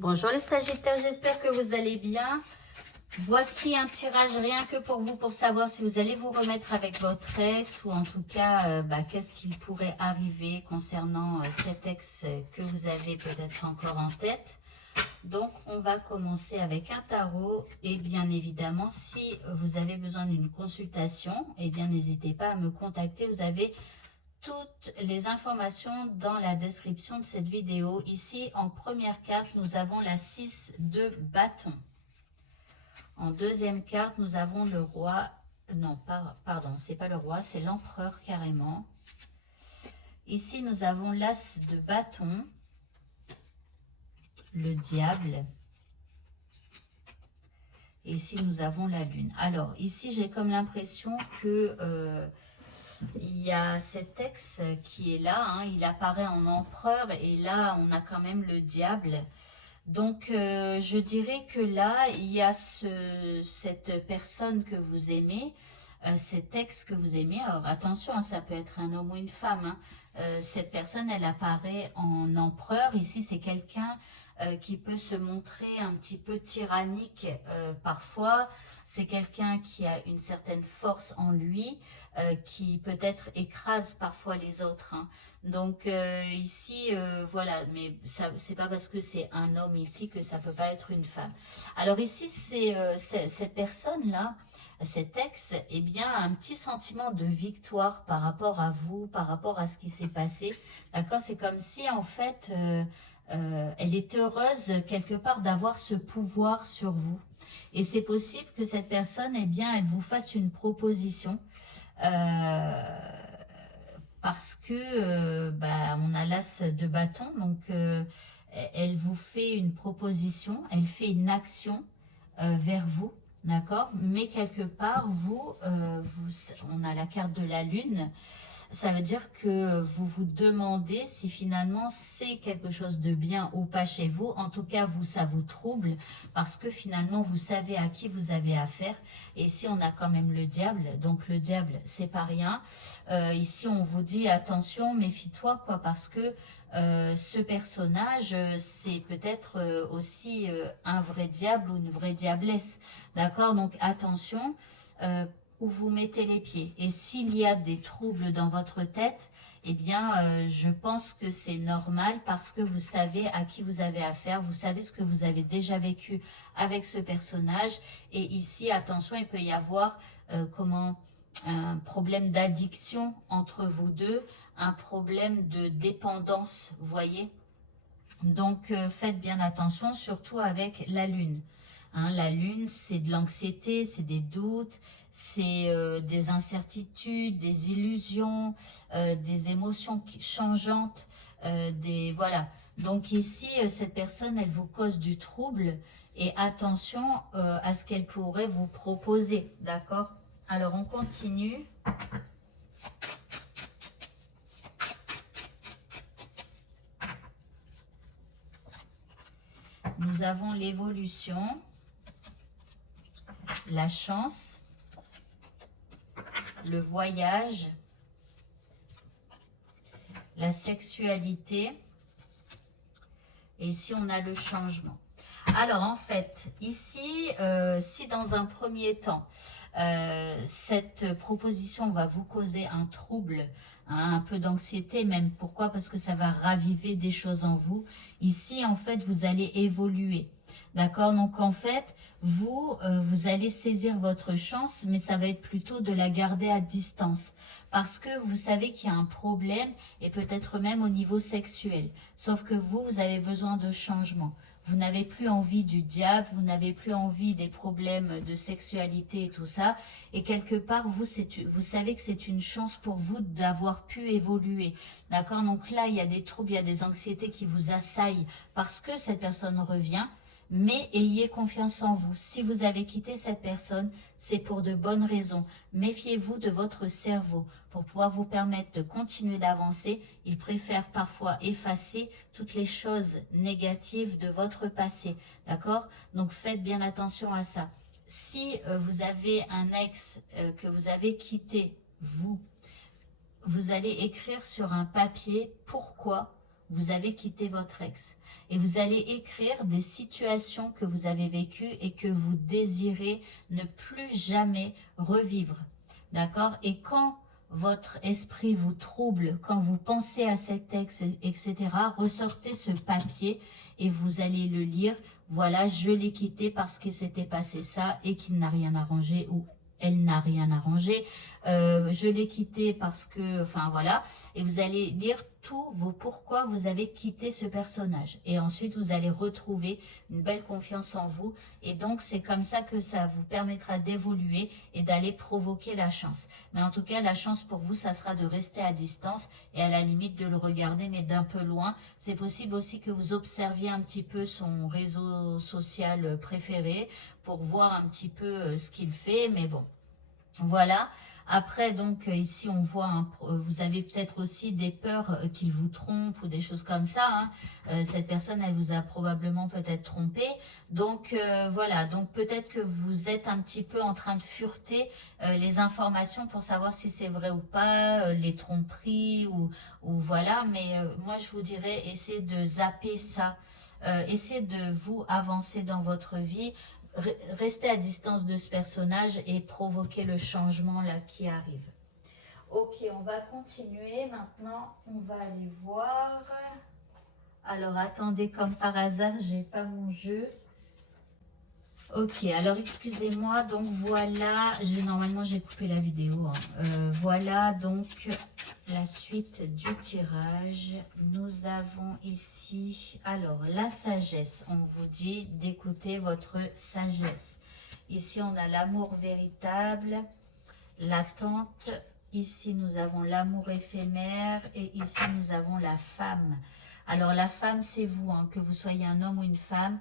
Bonjour les Sagittaires, j'espère que vous allez bien. Voici un tirage rien que pour vous, pour savoir si vous allez vous remettre avec votre ex ou en tout cas, qu'est-ce qu'il pourrait arriver concernant cet ex que vous avez peut-être encore en tête. Donc, on va commencer avec un tarot et bien évidemment, si vous avez besoin d'une consultation, eh bien n'hésitez pas à me contacter. Vous avez toutes les informations dans la description de cette vidéo. Ici, en première carte, nous avons la 6 de bâton. En deuxième carte, nous avons le roi. Non, pardon, c'est pas le roi, c'est l'empereur carrément. Ici, nous avons l'as de bâton, le diable. Et ici, nous avons la lune. Alors, ici, j'ai comme l'impression que il y a cet ex qui est là, hein, il apparaît en empereur et là on a quand même le diable. Donc je dirais que là il y a cette personne que vous aimez, cet ex que vous aimez. Alors attention, hein, ça peut être un homme ou une femme, hein. Cette personne elle apparaît en empereur. Ici c'est quelqu'un qui peut se montrer un petit peu tyrannique parfois. C'est quelqu'un qui a une certaine force en lui, qui peut-être écrase parfois les autres, hein. Donc ici, voilà, mais c'est pas parce que c'est un homme ici que ça peut pas être une femme. Alors ici, c'est cette personne-là, cet ex, eh bien, a un petit sentiment de victoire par rapport à vous, par rapport à ce qui s'est passé. D'accord? C'est comme si, en fait, elle est heureuse quelque part d'avoir ce pouvoir sur vous. Et c'est possible que cette personne, eh bien, elle vous fasse une proposition. Parce que on a l'as de bâton, donc elle vous fait une proposition, elle fait une action vers vous, d'accord? Mais quelque part, on a la carte de la lune. Ça veut dire que vous vous demandez si finalement c'est quelque chose de bien ou pas chez vous. En tout cas, vous, ça vous trouble parce que finalement, vous savez à qui vous avez affaire. Et ici, on a quand même le diable. Donc, le diable, c'est pas rien. Ici, on vous dit attention, méfie-toi, quoi, parce que ce personnage, c'est peut-être aussi un vrai diable ou une vraie diablesse. D'accord? Donc, attention. Où vous mettez les pieds. Et s'il y a des troubles dans votre tête, eh bien, je pense que c'est normal parce que vous savez à qui vous avez affaire, vous savez ce que vous avez déjà vécu avec ce personnage. Et ici, attention, il peut y avoir un problème d'addiction entre vous deux, un problème de dépendance, vous voyez. Donc, faites bien attention, surtout avec la lune. Hein, la lune, c'est de l'anxiété, c'est des doutes, c'est des incertitudes, des illusions, des émotions changeantes, voilà. Donc ici, cette personne, elle vous cause du trouble et attention à ce qu'elle pourrait vous proposer, d'accord? Alors, on continue. Nous avons l'évolution, la chance, le voyage, la sexualité, et ici on a le changement. Alors en fait, ici, si dans un premier temps, cette proposition va vous causer un trouble, hein, un peu d'anxiété même, pourquoi? Parce que ça va raviver des choses en vous. Ici, en fait, vous allez évoluer. D'accord? Donc en fait, vous allez saisir votre chance, mais ça va être plutôt de la garder à distance. Parce que vous savez qu'il y a un problème, et peut-être même au niveau sexuel. Sauf que vous avez besoin de changement. Vous n'avez plus envie du diable, vous n'avez plus envie des problèmes de sexualité et tout ça. Et quelque part, vous savez que c'est une chance pour vous d'avoir pu évoluer. D'accord? Donc là, il y a des troubles, il y a des anxiétés qui vous assaillent parce que cette personne revient. Mais ayez confiance en vous. Si vous avez quitté cette personne, c'est pour de bonnes raisons. Méfiez-vous de votre cerveau. Pour pouvoir vous permettre de continuer d'avancer, il préfère parfois effacer toutes les choses négatives de votre passé. D'accord? Donc faites bien attention à ça. Si vous avez un ex que vous avez quitté, vous allez écrire sur un papier pourquoi vous avez quitté votre ex. Et vous allez écrire des situations que vous avez vécues et que vous désirez ne plus jamais revivre. D'accord? Et quand votre esprit vous trouble, quand vous pensez à cet ex, etc., ressortez ce papier et vous allez le lire. Voilà, je l'ai quitté parce qu'il s'était passé ça et qu'il n'a rien arrangé ou elle n'a rien arrangé. Je l'ai quitté parce que, enfin voilà. Et vous allez lire tous vos pourquoi vous avez quitté ce personnage. Et ensuite, vous allez retrouver une belle confiance en vous. Et donc, c'est comme ça que ça vous permettra d'évoluer et d'aller provoquer la chance. Mais en tout cas, la chance pour vous, ça sera de rester à distance et à la limite de le regarder, mais d'un peu loin. C'est possible aussi que vous observiez un petit peu son réseau social préféré pour voir un petit peu ce qu'il fait. Mais bon, voilà. Après, donc, ici, on voit, vous avez peut-être aussi des peurs qu'il vous trompe ou des choses comme ça. Hein. Cette personne, elle vous a probablement peut-être trompé. Donc, voilà. Donc, peut-être que vous êtes un petit peu en train de fureter les informations pour savoir si c'est vrai ou pas, les tromperies ou voilà. Mais moi, je vous dirais, essayez de zapper ça. Essayez de vous avancer dans votre vie. Rester à distance de ce personnage et provoquer le changement là qui arrive. Ok, on va continuer. Maintenant, on va aller voir. Alors, attendez, comme par hasard, j'ai pas mon jeu. Ok, alors excusez-moi, donc voilà, normalement j'ai coupé la vidéo. Voilà donc la suite du tirage. Nous avons ici, alors la sagesse, on vous dit d'écouter votre sagesse. Ici on a l'amour véritable, l'attente, ici nous avons l'amour éphémère et ici nous avons la femme. Alors la femme c'est vous, hein, que vous soyez un homme ou une femme.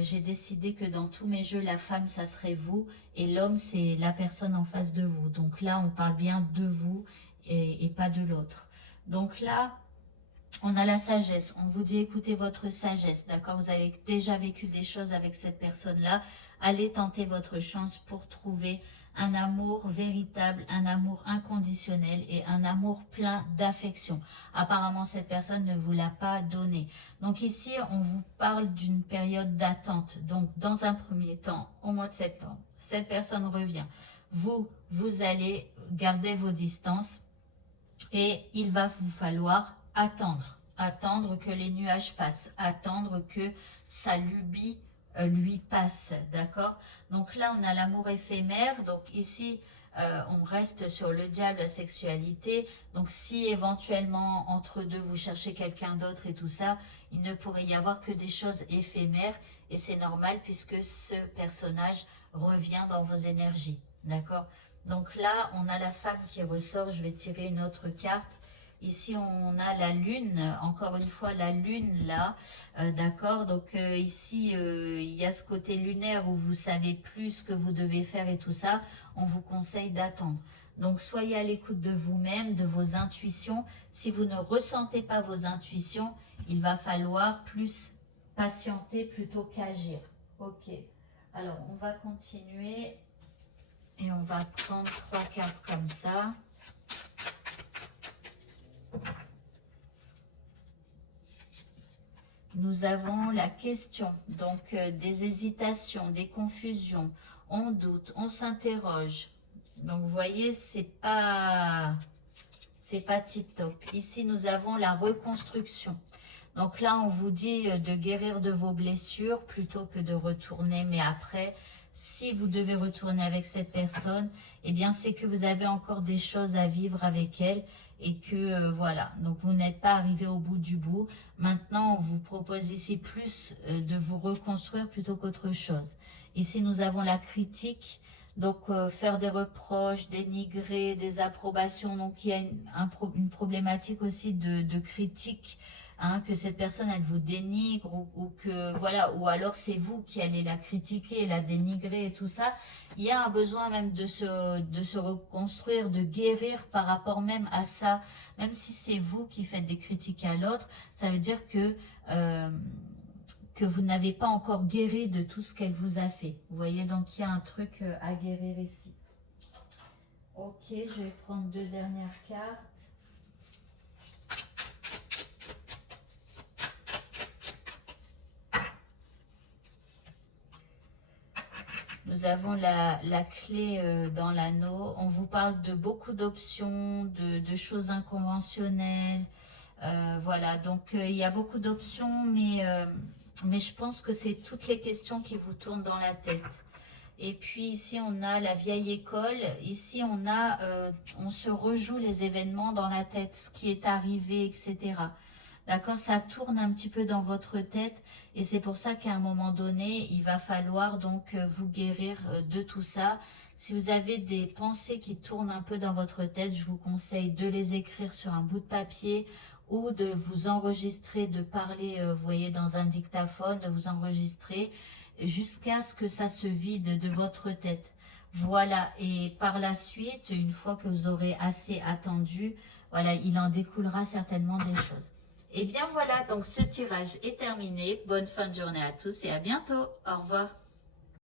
J'ai décidé que dans tous mes jeux, la femme, ça serait vous et l'homme, c'est la personne en face de vous. Donc là, on parle bien de vous et pas de l'autre. Donc là, on a la sagesse. On vous dit écoutez votre sagesse, d'accord? Vous avez déjà vécu des choses avec cette personne-là. Allez tenter votre chance pour trouver un amour véritable, un amour inconditionnel et un amour plein d'affection. Apparemment, cette personne ne vous l'a pas donné. Donc ici, on vous parle d'une période d'attente. Donc, dans un premier temps, au mois de septembre, cette personne revient. Vous allez garder vos distances et il va vous falloir attendre. Attendre que les nuages passent. Attendre que sa lubie lui passe, d'accord? Donc là, on a l'amour éphémère. Donc ici, on reste sur le diable, la sexualité. Donc si éventuellement, entre deux, vous cherchez quelqu'un d'autre et tout ça, il ne pourrait y avoir que des choses éphémères. Et c'est normal puisque ce personnage revient dans vos énergies, d'accord? Donc là, on a la femme qui ressort. Je vais tirer une autre carte. Ici, on a la lune, encore une fois la lune là, d'accord. Donc ici, il y a ce côté lunaire où vous savez plus ce que vous devez faire et tout ça. On vous conseille d'attendre. Donc soyez à l'écoute de vous-même, de vos intuitions. Si vous ne ressentez pas vos intuitions, il va falloir plus patienter plutôt qu'agir. Ok, alors on va continuer et on va prendre 3 cartes comme ça. Nous avons la question, donc des hésitations, des confusions, on doute, on s'interroge. Donc vous voyez, c'est pas tip top. Ici nous avons la reconstruction. Donc là on vous dit de guérir de vos blessures plutôt que de retourner. Mais après, si vous devez retourner avec cette personne, eh bien c'est que vous avez encore des choses à vivre avec elle. Et que voilà, donc vous n'êtes pas arrivé au bout du bout. Maintenant, on vous propose ici plus de vous reconstruire plutôt qu'autre chose. Ici, nous avons la critique, donc faire des reproches, dénigrer, des approbations. Donc, il y a une problématique aussi de critique, hein, que cette personne, elle vous dénigre ou que, voilà, ou alors c'est vous qui allez la critiquer, la dénigrer et tout ça. Il y a un besoin même de se reconstruire, de guérir par rapport même à ça. Même si c'est vous qui faites des critiques à l'autre, ça veut dire que vous n'avez pas encore guéri de tout ce qu'elle vous a fait. Vous voyez, donc il y a un truc à guérir ici. Ok, je vais prendre 2 dernières cartes. Nous avons la clé dans l'anneau. On vous parle de beaucoup d'options, de choses inconventionnelles. Voilà, donc il y a beaucoup d'options, mais je pense que c'est toutes les questions qui vous tournent dans la tête. Et puis ici, on a la vieille école. Ici, on se rejoue les événements dans la tête, ce qui est arrivé, etc. D'accord? Ça tourne un petit peu dans votre tête et c'est pour ça qu'à un moment donné, il va falloir donc vous guérir de tout ça. Si vous avez des pensées qui tournent un peu dans votre tête, je vous conseille de les écrire sur un bout de papier ou de vous enregistrer, de parler, vous voyez, dans un dictaphone, de vous enregistrer jusqu'à ce que ça se vide de votre tête. Voilà, et par la suite, une fois que vous aurez assez attendu, voilà, il en découlera certainement des choses. Et bien voilà, donc ce tirage est terminé. Bonne fin de journée à tous et à bientôt. Au revoir.